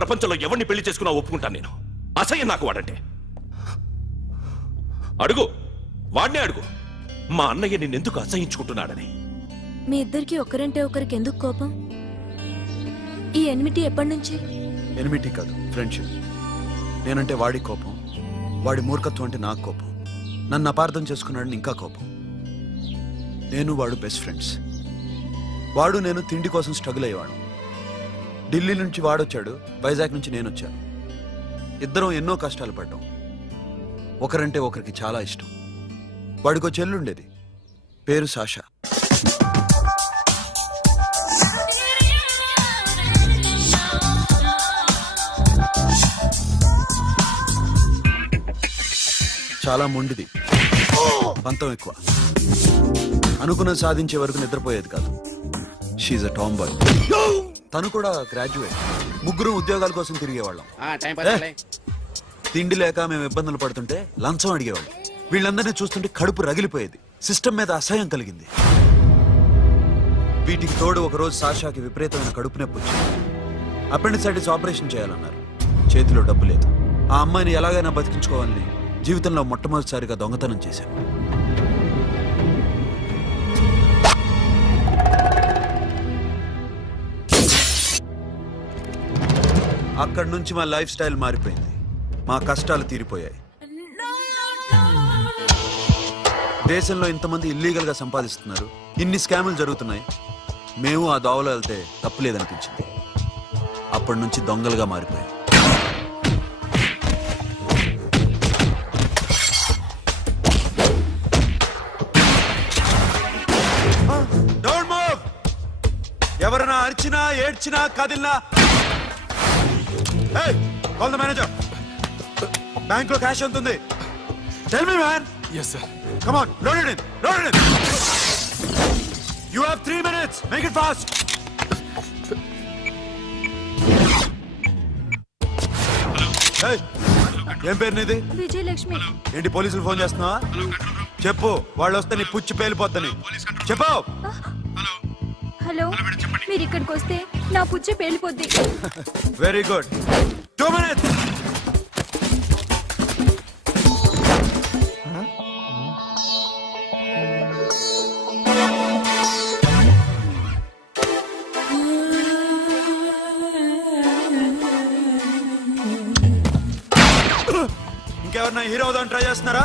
ప్రపంచంలో ఎవరిని పెళ్లి చేసుకున్నా ఒప్పుకుంటాను నేను. అసహ్యం నాకు వాడంటే. అడుగు, వాడినే అడుగు, మా అన్నయ్య నిన్నెందుకు అసహించుకుంటున్నాడని. మీ ఇద్దరికి ఒకరంటే ఒకరికి ఎందుకు కోపం? ఈ ఎనిమిటీ ఎప్పటి నుంచి? ఎనిమిటీ కాదు, ఫ్రెండ్షిప్. నేనంటే వాడి కోపం, వాడి మూర్ఖత్వం అంటే నాకు కోపం. నన్ను అపార్థం చేసుకున్నాడని ఇంకా కోపం. నేను వాడు బెస్ట్ ఫ్రెండ్స్. వాడు నేను తిండి కోసం స్ట్రగుల్ అయ్యేవాడు. ఢిల్లీ నుంచి వాడొచ్చాడు, వైజాగ్ నుంచి నేను వచ్చాను. ఇద్దరం ఎన్నో కష్టాలు పడ్డాం. ఒకరంటే ఒకరికి చాలా ఇష్టం. వాడికో చెల్లుండేది, పేరు సాషా. చాలా మొండిది, పంతం ఎక్కువ. అనుకున్నది సాధించే వరకు నిద్రపోయేది కాదు. She a tomboy. తను కూడా గ్రాడ్యుయేట్. ముగ్గురు ఉద్యోగాల కోసం తిరిగేవాళ్ళం. తిండి లేక మేము ఇబ్బందులు పడుతుంటే లంచం అడిగేవాళ్ళం. వీళ్ళందరినీ చూస్తుంటే కడుపు రగిలిపోయేది. సిస్టమ్ మీద అసహ్యం కలిగింది. వీటికి తోడు ఒకరోజు సాషాకి విపరీతమైన కడుపు నొప్పి వచ్చింది. అపెండిసైటిస్ ఆపరేషన్ చేయాలన్నారు. చేతిలో డబ్బు లేదు. ఆ అమ్మాయిని ఎలాగైనా బతికించుకోవాలని జీవితంలో మొట్టమొదటిసారిగా దొంగతనం చేశాను. అక్కడి నుంచి మా లైఫ్ స్టైల్ మారిపోయింది. మా కష్టాలు తీరిపోయాయి. దేశంలో ఇంతమంది ఇల్లీగల్ గా సంపాదిస్తున్నారు, ఇన్ని స్కాములు జరుగుతున్నాయి. మేము ఆ దోవలో వెళ్తే తప్పులేదనిపించింది. అప్పటి నుంచి దొంగలుగా మారిపోయాయి. ఎవరైనా అరిచినా ఏడ్చినా కదిలినా కాల్ ద మేనేజర్. బ్యాంక్ లో క్యాష్ ఎంత ఉంది? Tell me man. Yes, sir. Come on, load it in. Load it in. You have 3 minutes. Make it fast. Hey, ఏం పేరు నీది? విజయలక్ష్మి. ఏంటి పోలీసులు ఫోన్ చేస్తున్నావా? చెప్పు, వాళ్ళు వస్తే నీ పుచ్చి పేలిపోద్దని చెప్పు. హలో, మీరు ఇక్కడికి వస్తే నా పుచ్చి పేలిపోద్ది. Very good. 2 minutes. ఇంకెవరన్నా హీరో అవుదామని ట్రై చేస్తున్నారా?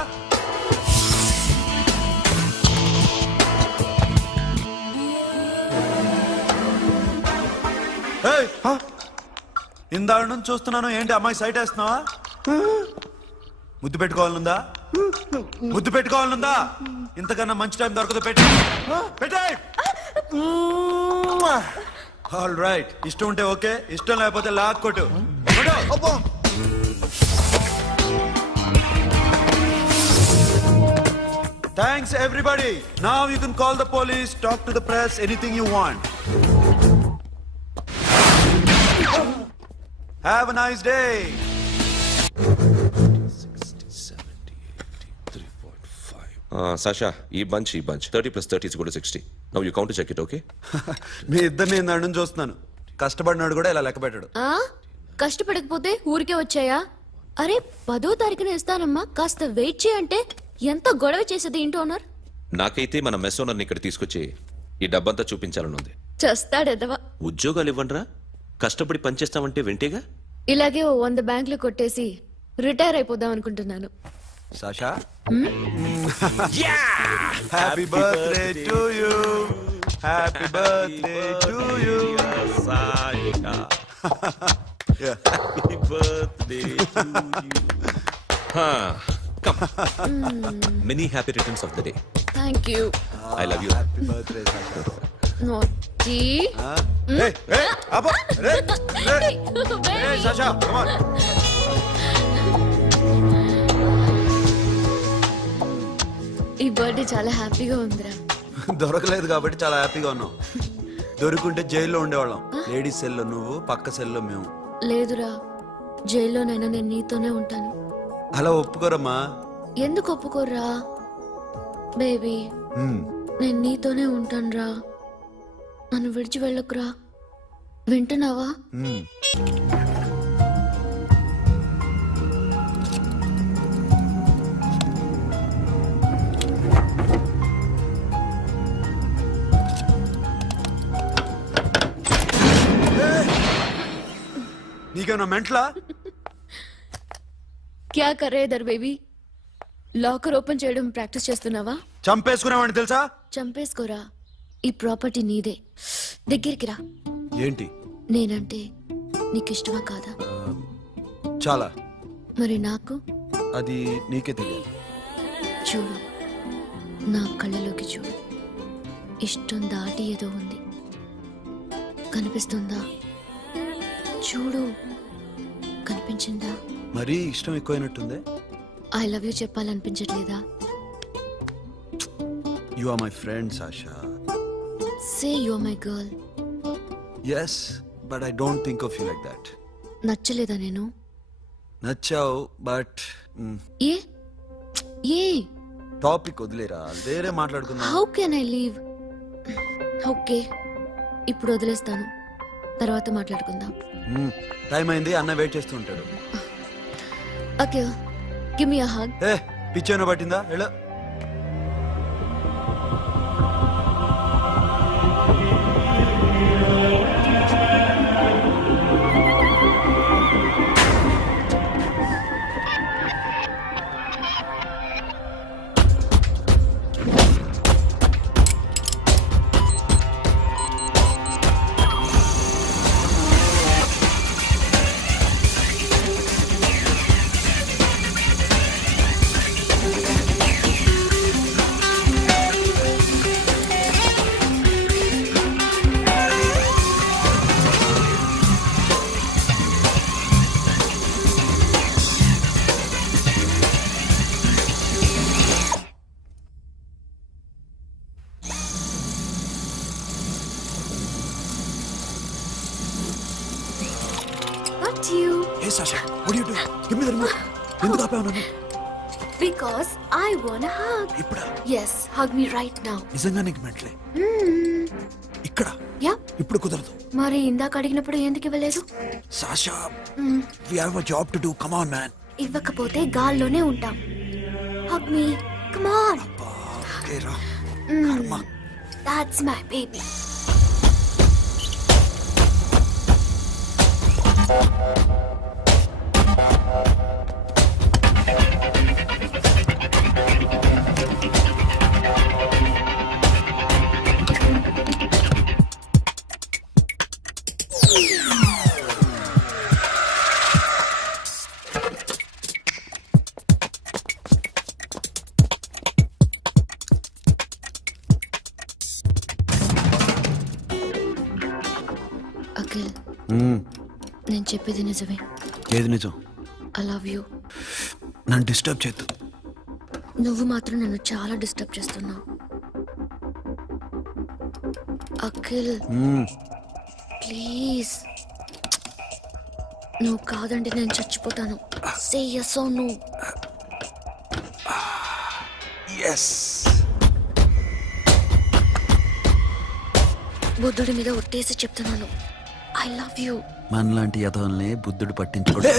ఇందాక నుంచి చూస్తున్నాను, ఏంటి అమ్మాయి సైట్ వేస్తున్నావా? ముద్దు పెట్టుకోవాలనుందా? ముద్దు పెట్టుకోవాలనుందా? ఇంతకన్నా మంచి టైం దొరకదు. పెట్టే. All right. ఇష్టం ఉంటే ఓకే, ఇష్టం లేకపోతే లాక్కొట్టు. Thanks everybody. Now you can call the police, talk to the press, anything you want. Have a nice day. 60, 70, 80, 3.5. Sasha, ఈ bunch 30 plus 30 is equal to 60. Now you count to check it, okay? మీ ఇద్దరిని నేను చూస్తున్నాను. కష్టపడినాడు కూడా ఇలా లెక్క పెట్టాడు. కష్టపడకపోతే ఊరికే వచ్చాయా? అరే 10వ తారీఖున ఇస్తానమ్మా, కాస్త వెయిట్ చేయంటే ఎంత గొడవ చేసేది ఇంటి ఓనర్. నాకైతే మన మెస్ ఓనర్ని ఇక్కడ తీసుకొచ్చి ఈ డబ్బంతా చూపించాలని ఉంది. చేస్తాడెదవా. ఉద్యోగాలు ఇవ్వండిరా, కష్టపడి పనిచేస్తామంటే వింటేగా. ఇలాగే 100 బ్యాంకులు కొట్టేసి రిటైర్ అయిపోదాం అనుకుంటున్నాను. Sasha, happy birthday to you. Happy birthday to you Sasha. Happy birthday to you. Come. Many happy returns of the day. Thank you. I love you. Happy birthday, Sasha. Naughty. Hey, Abba. Hey, Sasha, come on. ఈ birthday చాలా హ్యాపీగా ఉందిరా. దొరకలేదు కాబట్టి చాలా హ్యాపీగా ఉన్నాం. దొరుకుంటే జైల్లో ఉండేవాళ్ళం. లేడీస్ సెల్లో నువ్వు, పక్క సెల్లో మేము. లేదురా, జైల్లోనైనా నేను నీతోనే ఉంటాను. అలా ఒప్పుకోరమ్మా. ఎందుకు ఒప్పుకోర్రా బేబీ? నేను నీతోనే ఉంటానురా, నన్ను విడిచి వెళ్ళకురా. వింటున్నావా? నీకేమన్నా మెంట్లా? క్యా కరే ఇధర్ బేబీ? లాకర్ ఓపెన్ చేయడం ప్రాక్టీస్ చేస్తున్నావా? చంపేసుకునేవాడిని తెలుసా? చంపేసుకోరా, ఈ ప్రాపర్టీ నీదే. దగ్గరికి రా. ఏంటి? నేనంటే నీకు ఇష్టమా కాదా? చాలా. మరి నాకు? అది నీకే తెలియాలి. చూడు, నా కళ్ళలోకి చూడు. ఇష్టం దాటి ఏదో ఉంది, కనిపిస్తుందా? చూడు, కనిపించిందా? మరీ ఇష్టం ఎక్కువైనట్టుందే. ఐ లవ్ యూ చెప్పాలనిపించట్లేదా? You are my friend Sasha. Say you are my girl. Yes, but I don't think of you like that. నచ్చలేదా నేను? నచ్చావు, బట్ ఏ ఏ టాపిక్ వదిలేరా, వేరే మాట్లాడుకుందాం. How can I leave? Okay, ఇప్పుడు వదిలేస్తాను, తర్వాత మాట్లాడుకుందాం. టైం అయింది, అన్న వెయిట్ చేస్తూ ఉంటాడు. Okay, give me a hug. ఏ పిచ్చేనో పట్టిందా? ఎలా? Not you. ఏ Sasha, what are you doing? Give me the remote. ఎందుకు ఆపావు నన్ను? Because I want a hug. ఇప్పుడా? Yes, hug me right now. నిజంగా నీకు మెంట్లే? ఇక్కడ Yeah. ఇప్పుడు కుదరదు. మరి ఇందాక అడిగినప్పుడు ఎందుకు ఇవ్వలేదు? Sasha, we have a job to do. Come on, man. ఇవ్వకపోతే గాల్లోనే ఉంటాం. Hug me. Come on. Okay, రా. కర్మ. That's my baby. అఖిల్, నేను చెప్పేది నిజమే. ఏది నిజం? I love you. నన్ను డిస్టర్బ్ చేయొద్దు. నువ్వు మాత్రం నన్ను చాలా డిస్టర్బ్ చేస్తున్నావు. అఖిల్, ప్లీజ్. నువ్వు కాదంటే నేను చచ్చిపోతాను. సే yes or no. ఎస్. బుద్ధుడి మీద ఒట్టేసి చెప్తున్నాను. I love you. మనలాంటి యథోల్ని బుద్ధుడు పట్టించుకోడు.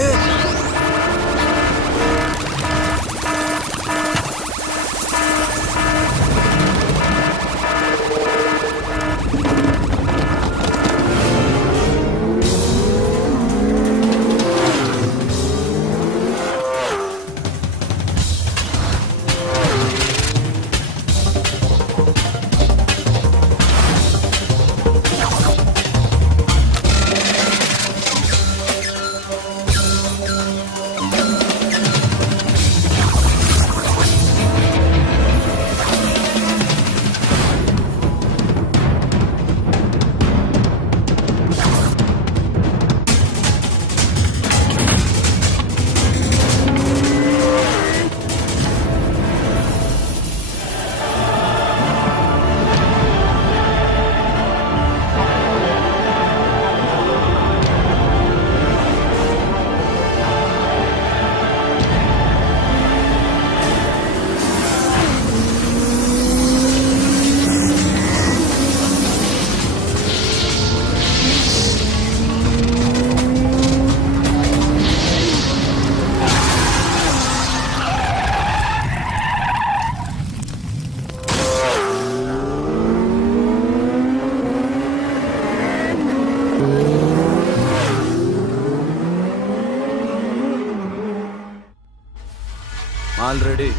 ఆల్రెడీ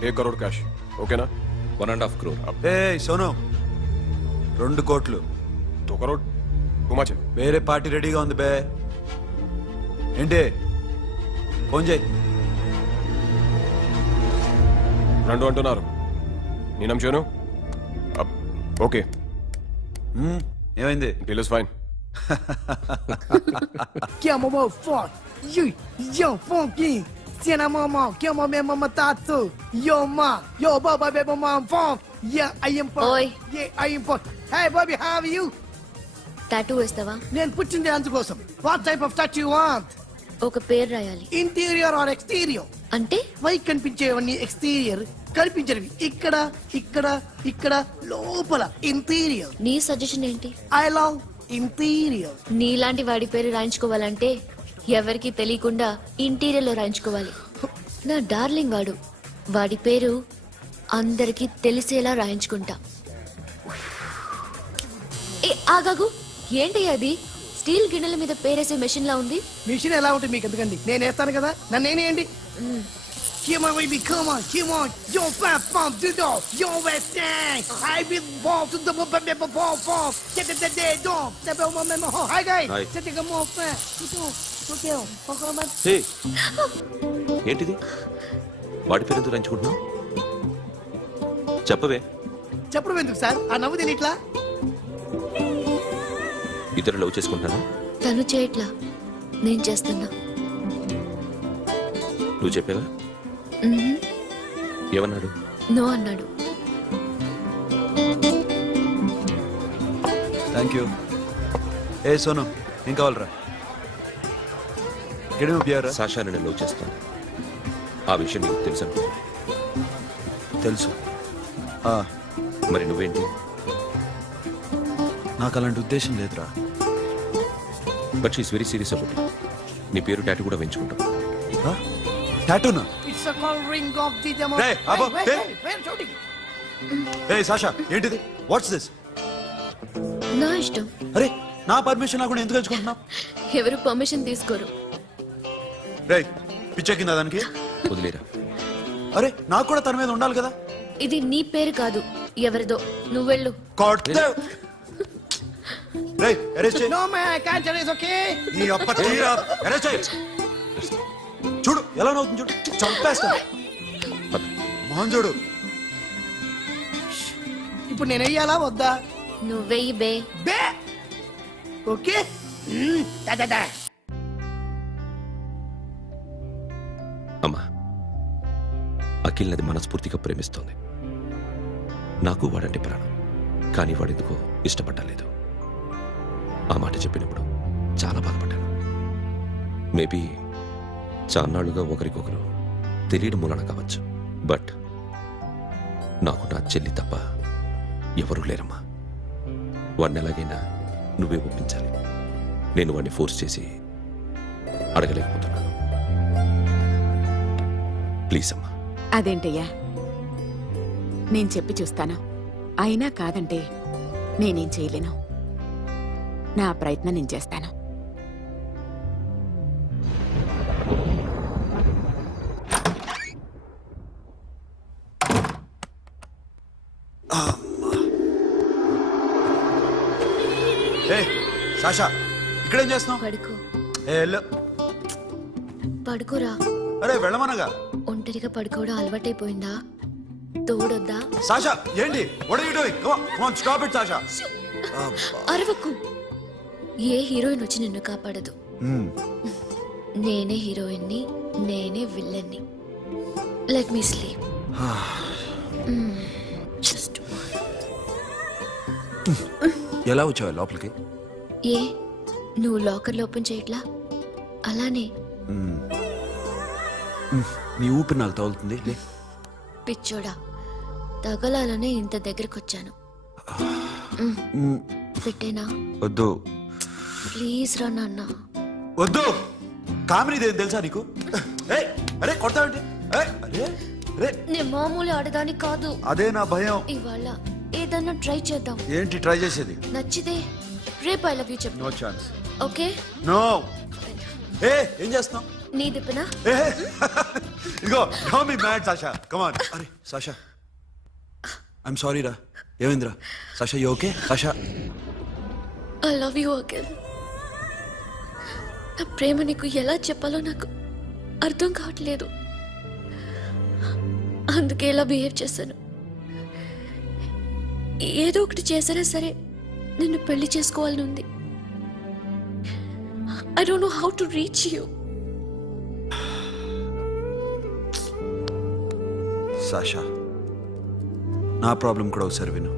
1 करोड़ कैश ओके ना 1.5 crore. ఏ సోను 2 కోట్లు 2 करोड़ टू मच है వేరే పార్టీ రెడీగా ఉంది బే ఏంటి ఫోన్ చేయి రెండు అంటున్నారు నేను చేయను ఓకే ఏమైంది deal is fine Que é uma foto. Yo, funky. Cena mama, que é uma mesma tatu. Yo, ma. Yo, baba, baby, mom, funk. Yeah, I am funk. Oi. Yeah, I am funk. Hey, Bobby, how are you? Tattoo వేస్తావా? నేను పుట్టింది అందుకోసం. What type of tattoo you want? ఒక పేరు రాయాలి. Interior or exterior? అంటే పై కనిపించేవన్నీ exterior, కనిపించేవి ఇక్కడ ఇక్కడ ఇక్కడ లోపల ఇంటీరియర్. నీ సజెషన్ ఏంటి? I love interior. నీలాంటి వాడి పేరు రాయించుకోవాలంటే ఎవరికి తెలియకుండా ఇంటీరియర్ లో రాయించుకోవాలి. నా డార్లింగ్ వాడు, వాడి పేరు అందరికి తెలిసేలా రాయించుకుంటా. ఏ ఆగాగు, ఏంటి అది? స్టీల్ గిన్నెల మీద పేరేసే మెషిన్ లా ఉంది. మిషన్ ఎలా ఉంటుంది మీకు ఎందుకండి? నేను వేస్తాను కదా, నన్ను నేనేయండి. Come on, baby, come on, come on. Yo, fat pump, do do. Yo, West End. I will ball to the ball. Get the dead dog. The bell, my memo. Hi, guys. Hi. Set the more fat. Okay, okay. హే ఏంటిది వాడి పేరు ఎందుకు రంచుకుంటున్నావు చెప్పవే. చెప్పడం ఎందుకు sir? ఆ నవ్వు తిని ఇట్లా. ఇద్దరు లవ్ చేసుకుంటానా? తను చేయట్లా, నేను చేస్తున్నా. నువ్వు చెప్పావా? ఏమన్నాడు? నో అన్నాడు. Thank you. ఏ సోను ఏం కావాలరా? గడిమ బియారా? సాషా నేను లవ్ చేస్తాను. ఆ విషయం నీకు తెలుసు అనుకో. తెలుసు. మరి నువ్వేంటి? నాకు అలాంటి ఉద్దేశం లేదురా. But she's very serious about. నీ పేరు టాటూ కూడా వేయించుకుంటాం. టాటూనా? It's a call ring of the demo. Hey, Abba, hey. Wait, shouting. A Sasha ఏంటిది? What's this? నా ఇష్టం. అరే నా పర్మిషన్ లేకుండా ఎందుకు ఎంచుకుంటున్నావు? ఎవరు పర్మిషన్ తీసుకోరు. రే పిచ్చెక్కిందా దానికి? వదిలేరా. అరే నాకు కూడా తన మీద ఉండాలి కదా. ఇది నీ పేరు కాదు, ఎవరిదో. నువ్వెళ్ళు. రే అరెస్ట్ చేయి. No, man, I can't tell you, it's okay? ఈ అప్ప తీరా అరెస్ట్ చేయి. చూడు ఎలా నవ్వుతుంది చూడు. చంపేస్తా. మోహన్ చూడు. ఇప్పుడు నేను వెయ్యాలా వద్దా? నువ్వెయ్యి బే. బే ఓకే. Da. అమ్మా, అఖిల్ నది మనస్ఫూర్తిగా ప్రేమిస్తోంది. నాకు వాడంటే ప్రాణం, కానీ వాడెందుకో ఇష్టపడలేదు. ఆ మాట చెప్పినప్పుడు చాలా బాధపడ్డాను. మేబీ చాన్నాళ్లుగా ఒకరికొకరు తెలియడం మూలన కావచ్చు. బట్ నాకు నా చెల్లి తప్ప ఎవరూ లేరమ్మా. వాడిని ఎలాగైనా నువ్వే ఒప్పించాలి. నేను వాడిని ఫోర్స్ చేసి అడగలేకపోతున్నాను. ప్లీజ్ అమ్మా. అదేంటయ్యా, నేను చెప్పి చూస్తాను. అయినా కాదంటే నేనేం చేయలేను. నా ప్రయత్నం నేను చేస్తాను. ఏ సాషా ఇక్కడేం చేస్తున్నావు? పడుకో. ఏ వెళ్ళు. పడుకోరా. అరే వెళ్ళమనగా. ఒంటరిగా పడుకోవడం అలవాటైపోయిందా? తోడొద్దా? సాషా ఏంటి? What are you doing? Come on stop it Sasha. అరవకు. ఏ హీరోయిన్ వచ్చి నిన్ను కాపాడదు. నేనే హీరోయిన్ని, నేనే విల్లన్ని. Let me sleep. జస్ట్ ఎలా వచ్చావు లోపలికి? ఏ నువ్వు లాకర్లో ఓపెన్ చేయట్లా? అలానే. నీ ఊపిరి నాకు తగులుతుంది. లే. పిచ్చోడా, తగలాలనే ఇంత దగ్గరకొచ్చాను. పెట్టేనా? వద్దు ప్లీజ్ రా నాన్న. వద్దు. కామెడీదేం తెలుసా నీకు? ఏయ్ అరే కొడతావేంటి? ఏయ్ అరే అరే నేను మామూలు ఆడదాని కాదు. అదే నా భయం. ఇవాళ ఏదన్నా ట్రై చేద్దాం. ఏంటి ట్రై చేసేది? నచ్చితే రేపు ఐ లవ్ యూ చెప్పు. No chance. ఓకే? నో. ఏ ఏం చేస్తున్నావు? నీ దిప్పునా ఇదిగో don't be mad Sasha come on అరే సాషా ఐఎమ్ సారీ రా ఏమైందిరా Sasha you okay Sasha I love you Akhil నా ప్రేమ నీకు ఎలా చెప్పాలో నాకు అర్థం కావట్లేదు అందుకే ఇలా బిహేవ్ చేశాను ఏదో ఒకటి చేసినా సరే నిన్ను పెళ్లి చేసుకోవాలని ఉంది I don't know how to reach you Sasha నా ప్రాబ్లం కూడా ఒకసారి విను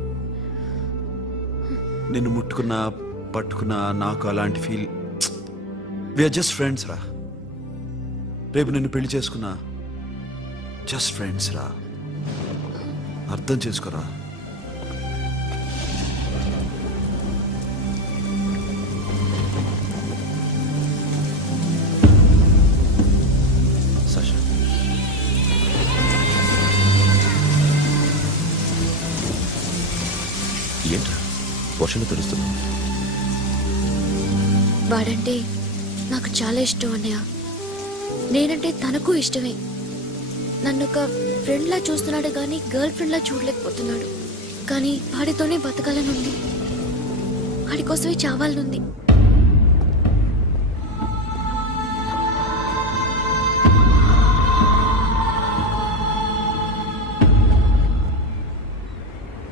నిన్ను ముట్టుకున్నా పట్టుకున్నా నాకు అలాంటి ఫీల్ వీఆర్ జస్ట్ ఫ్రెండ్స్ రా రేపు నిన్ను పెళ్లి చేసుకున్నా జస్ట్ ఫ్రెండ్స్ రా అర్థం చేసుకోరా సాషా ఏంట్రా వర్షంలో తెలుస్తున్నావు? వాడంటే నాకు చాలా ఇష్టం అన్నయ్య నేనంటే తనకు ఇష్టమే నన్ను ఒక ఫ్రెండ్లా చూస్తున్నాడు కానీ గర్ల్ ఫ్రెండ్లా చూడలేకపోతున్నాడు కానీ వాడితోనే బతకాలనుంది వాడి కోసమే చావాలనుంది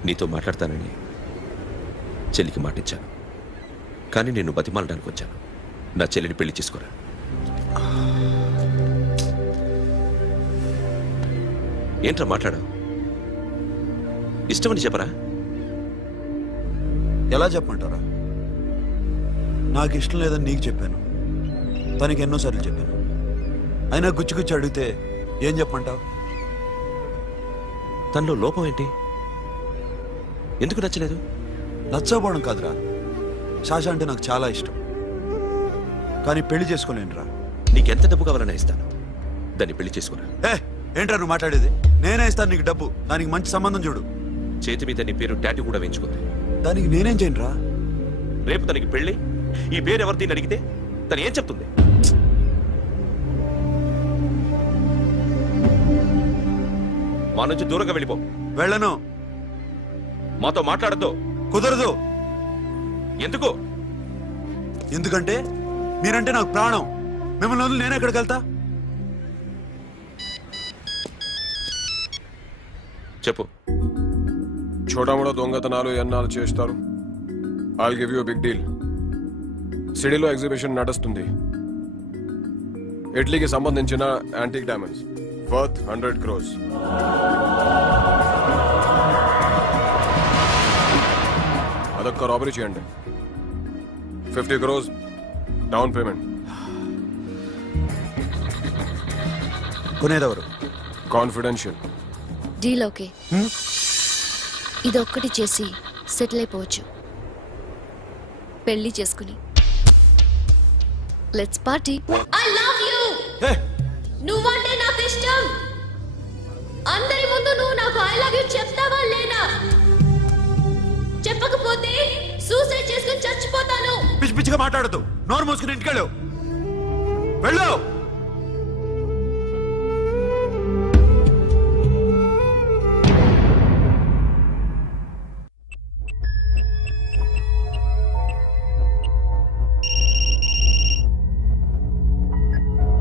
నీతో మాట్లాడతానని చెల్లికి మాటిచ్చాను కానీ నేను బతిమాలడానికి వచ్చాను నా చెల్లిని పెళ్లి చేసుకోరా ఏంట్రా మాట్లాడా ఇష్టమని చెప్పరా ఎలా చెప్పమంటారా నాకు ఇష్టం లేదని నీకు చెప్పాను తనకి ఎన్నోసార్లు చెప్పాను అయినా గుచ్చి అడిగితే ఏం చెప్పమంటావు తనలో లోపం ఏంటి ఎందుకు నచ్చలేదు నచ్చకపోవడం కాదురా సాషా అంటే నాకు చాలా ఇష్టం కానీ పెళ్లి చేసుకోలేనురా నీకెంత డబ్బు కావాలన్నా ఇస్తాను దాన్ని పెళ్లి చేసుకురా ఏంట్రా నువ్వు మాట్లాడేది నేనే ఇస్తాను నీకు డబ్బు దానికి మంచి సంబంధం చూడు చేతి మీద నీ పేరు టాటూ కూడా వేయించుకుంది దానికి నేనేం చేయనురా రేపు తనకి పెళ్లి ఈ పేరు ఎవరిని అడిగితే తను ఏం చెప్తుంది మా నుంచి దూరంగా వెళ్ళిపో వెళ్ళను మాతో మాట్లాడద్దు కుదరదు ఎందుకు ఎందుకంటే మీరంటే నాకు ప్రాణం మిమ్మల్ని వదిలి నేను ఎక్కడికి వెళ్తా చెప్పు చోటామోడా దొంగతనాలు ఎన్నాళ్ళు చేస్తారు I'll give you big deal సిటీలో ఎగ్జిబిషన్ నడుస్తుంది ఇటలీకి సంబంధించిన యాంటిక్ డైమండ్స్ వర్త్ 100 crores అదొక్క రాబరీ చేయండి 50 crores డౌన్ పేమెంట్ కొనేదెవరు కాన్ఫిడెన్షియల్ డీల్ ఓకే ఇదొక్కటి చేసి సెటిల్ అయిపోవచ్చు పెళ్లి చేసుకుని let's party I love you నువ్వంటే నాకు ఇష్టం అందరి ముందు నువ్వు నాకు ఐ లవ్ యు చెప్తావా లేదా చెప్పకపోతే సూసైడ్ చేసుకుని చచ్చిపోతాను పిచ్చి పిచ్చిగా మాట్లాడద్దు నోరు మూసుకుని ఇంటికెళ్ళు వెళ్ళు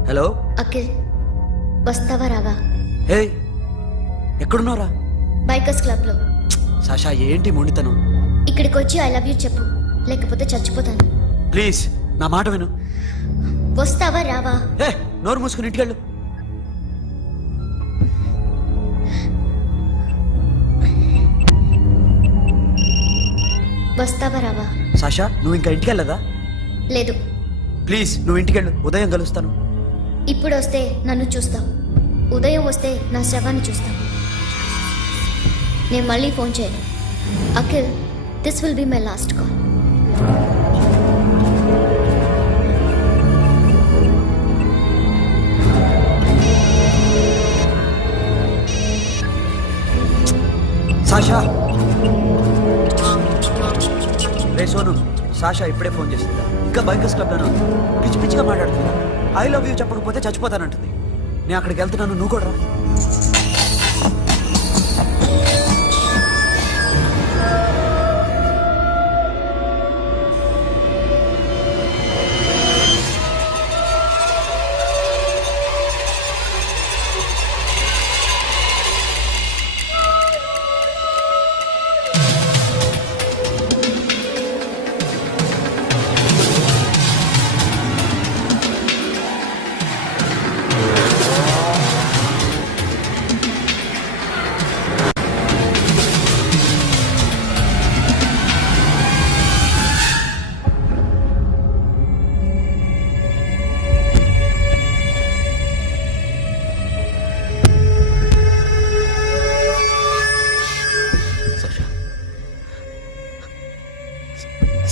హలో అఖిల్ వస్తావా రావా హే ఎక్కడున్నారా బైకర్స్ క్లబ్ లో సాషా ఏంటి మొండితనం ఇక్కడికి వచ్చి ఐ లవ్ యూ చెప్పు లేకపోతే చచ్చిపోతాను ప్లీజ్ నా మాట విను వస్తావా రావా హే నోరు మూసుకుని ఇంటికెళ్ళు వస్తావా రావా సాషా నువ్వు ఇంకా ఇంటికెళ్ళదా లేదు ప్లీజ్ నువ్వు ఇంటికెళ్ళు ఉదయం కలుస్తాను ఇప్పుడు వస్తే నన్ను చూస్తావు ఉదయం వస్తే నా శవాన్ని చూస్తావు నేను మళ్ళీ ఫోన్ చేయను Akhil this will be my last call Sasha ray Sonu Sasha ఇప్పుడే ఫోన్ చేసింది ఇంకా బైకర్స్ క్లబ్లోనే ఉంది. పిచ్చి పిచ్చిగా మాట్లాడుతుంది. ఐ లవ్ యూ చెప్పకపోతే చచ్చిపోతానంటుంది. నేను అక్కడికి వెళ్తున్నాను, నువ్వు కూడా రా.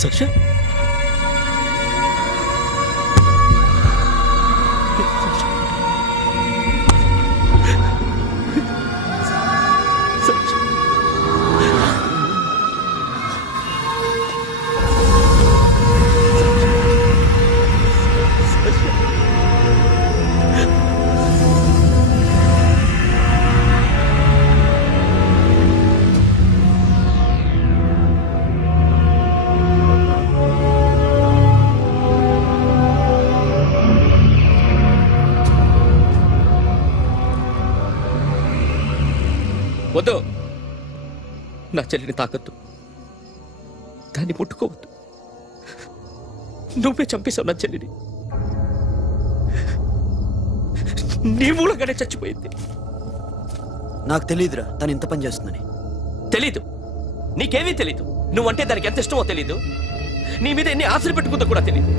Sasha? వద్దు, నా చెల్లిని తాకద్దు, దాన్ని ముట్టుకోవద్దు. నువ్వే చంపేశావు నా చెల్లిని. నీ మూలంగానే చచ్చిపోయింది. నాకు తెలియదురా తను ఇంత పని చేస్తుందని. తెలీదు, నీకేమీ తెలీదు. నువ్వంటే దానికి ఎంత ఇష్టమో తెలీదు. నీ మీద ఎన్ని ఆశలు పెట్టుకుందో కూడా తెలీదు.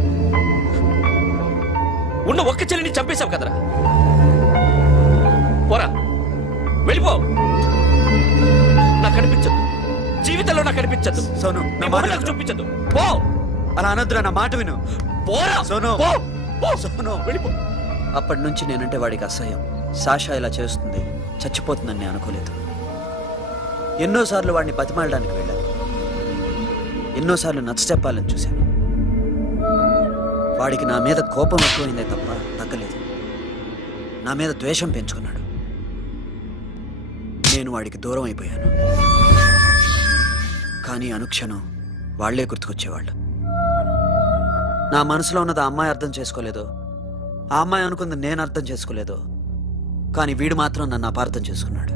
ఉన్న ఒక్క చెల్లిని చంపేశావు కదరా. పోరా, వెళ్ళిపో. నాకు కనిపించదు, జీవితంలో నాకు కనిపించదు. సోను, నీ నా మొహం మాట నాకు విను. చూపించదు. పో, అలా అనొద్దురా, నా మాట విను. పోరా, సోను. పో, పో. సోను. వెళ్ళిపో. అప్పటి నుంచి నేనంటే వాడికి అసహ్యం. సాషా ఇలా చేస్తుంది, చచ్చిపోతుందని నేను అనుకోలేదు. ఎన్నోసార్లు వాడిని బతిమాలడానికి వెళ్ళాను, ఎన్నోసార్లు నచ్చ చెప్పాలని చూశాను. వాడికి నా మీద కోపం ఎక్కువైందే తప్ప తగ్గలేదు. నా మీద ద్వేషం పెంచుకున్నాడు. నేను వాడికి దూరం అయిపోయాను. కానీ అనుక్షణం వాళ్లే గుర్తుకొచ్చేవాళ్ళు. నా మనసులో ఉన్నది ఆ అమ్మాయి అర్థం చేసుకోలేదు, ఆ అమ్మాయి అనుకుంది నేను అర్థం చేసుకోలేదు. కానీ వీడు మాత్రం నన్ను అపార్థం చేసుకున్నాడు.